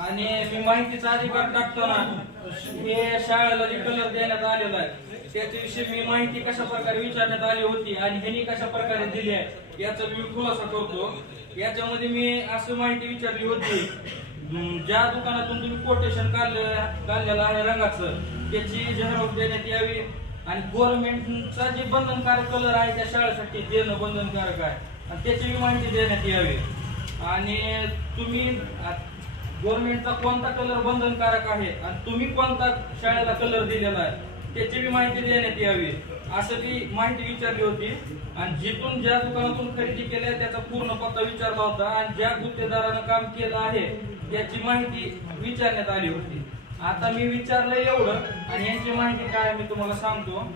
आणि मी माहितीचा अधिकार टाकताना हे शाळेला जे कलर देण्यात आलेला आहे त्याच्याविषयी मी माहिती कशा प्रकारे विचारण्यात आली होती आणि ह्यांनी कशा प्रकारे दिली आहे याचा मी खुलासा करतो। याच्यामध्ये मी असं माहिती विचारली होती, ज्या दुकानातून तुम्ही कोटेशन काढलेलं आहे रंगाचं त्याची झेरॉक्स देण्यात यावी आणि गव्हर्नमेंटचा जे बंधनकारक कलर आहे त्या शाळेसाठी देणं बंधनकारक आहे आणि त्याची माहिती देण्यात यावी आणि तुम्ही गव्हर्नमेंटचा कोणता कलर बंधनकारक आहे आणि तुम्ही कोणता शाळेला कलर दिलेला आहे त्याची बी माहिती देण्यात यावी असं ती माहिती विचारली होती। आणि जिथून ज्या दुकानातून खरेदी केल्या त्याचा पूर्ण पत्ता विचारला होता आणि ज्या गुत्तेदारानं काम केलं आहे याची माहिती विचारण्यात आली होती। आता मी विचारलं एवढं आणि यांची माहिती काय मी तुम्हाला सांगतो।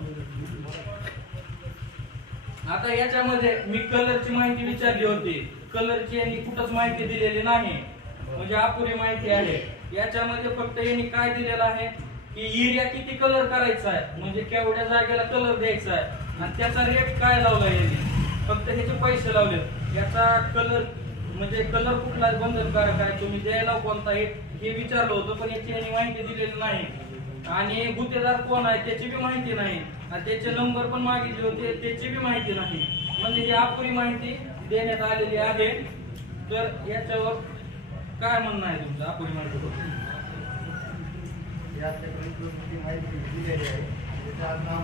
आता याच्यामध्ये मी कलरची माहिती विचारली होती, कलरची यांनी कुठंच माहिती दिलेली नाही, म्हणजे अपुरी माहिती आहे। याच्यामध्ये फक्त यांनी काय दिलेलं आहे की एरिया किती कलर करायचा आहे, म्हणजे केवढ्या जागेला कलर द्यायचा आहे आणि त्याचा रेट काय लावला यांनी, फक्त ह्याचे पैसे लावले। याचा कलर म्हणजे कलर कुठला बंधनकारक आहे, तुम्ही द्यायला कोणता हे विचारलं होतं पण याची यांनी माहिती दिलेली नाही आणि गुत्तेदार कोण आहे त्याची बी माहिती नाही आणि त्याचे नंबर पण मागितले होते त्याची बी माहिती नाही, म्हणजे ही अपुरी माहिती देण्यात आलेली आहे। तर याच्यावर काय म्हणणं आहे तुमचं अपुरी माहिती? माहिती दिलेली आहे त्याचा नाव